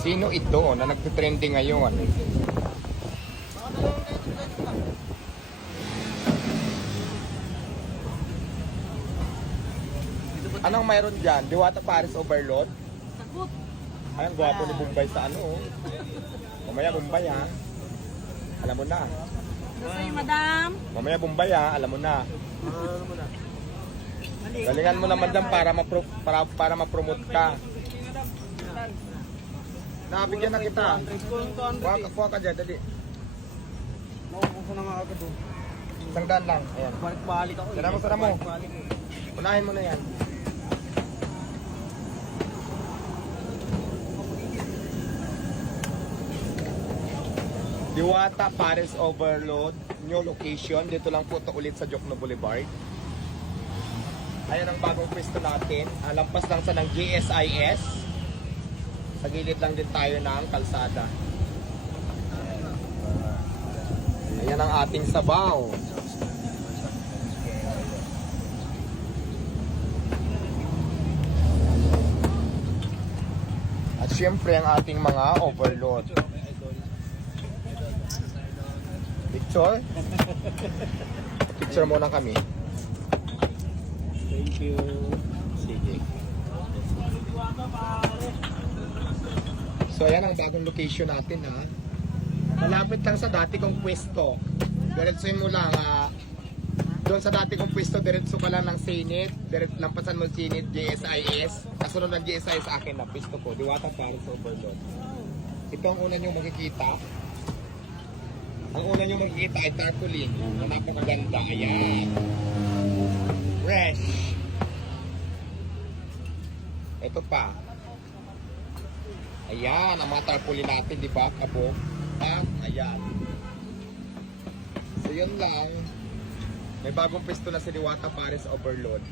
Sino ito na nagtitrending ngayon? Anong mayroon dyan? Diwata Paris Overload? Takot. Ay, ang gwapo ni Bombay sa ano. Oh. Mamaya Bombay ha. Alam mo na. Gusto niyo, madam? Mamaya Bombay ha. Alam mo na. Galingan mo naman dyan para ma-promote ka. Nabigyan na kita. Kuha ka dyan, dali. Nauupo na nga agad doon. Isang daan lang. Ayan. Balik ako. Sana mo. Unahin mo na yan. Diwata Paris Overload, new location. Dito lang po ito ulit sa Jokno Boulevard. Ayan ang bagong pwesto natin. Lampas lang sa ng GSIS. Sa gilid lang din tayo ng kalsada. Ayan ang ating sabaw. At syempre ang ating mga overload. Picture? Picture muna kami. Thank you. Sige. So ayan ang bagong location natin ha. Malapit lang sa dati kong pwesto. Diretsuin mo lang doon sa dati kong pwesto, diretso ka lang ng Senate, lampasan mo Senate, GSIS. Kasunod ng GSIS sa akin na pwesto ko, Diwata Paris Overload. Ito ang una nyo makikita. Ang una nyo makikita ay tarpaulin na napakaganda. Ayan. Fresh. Ito pa. Ayan, ang mga tarpaulin natin, di ba? Kabog. Ayan. So yun lang. May bagong pwesto na si Diwata Paris Overload.